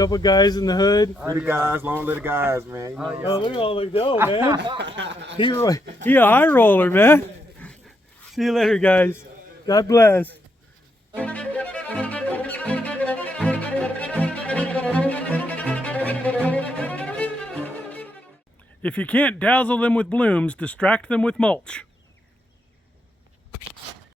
couple guys in the hood. Little guys, long little guys, man. You know. Oh, look at all the dough, man. He a high roller, man. See you later, guys. God bless. If you can't dazzle them with blooms, distract them with mulch.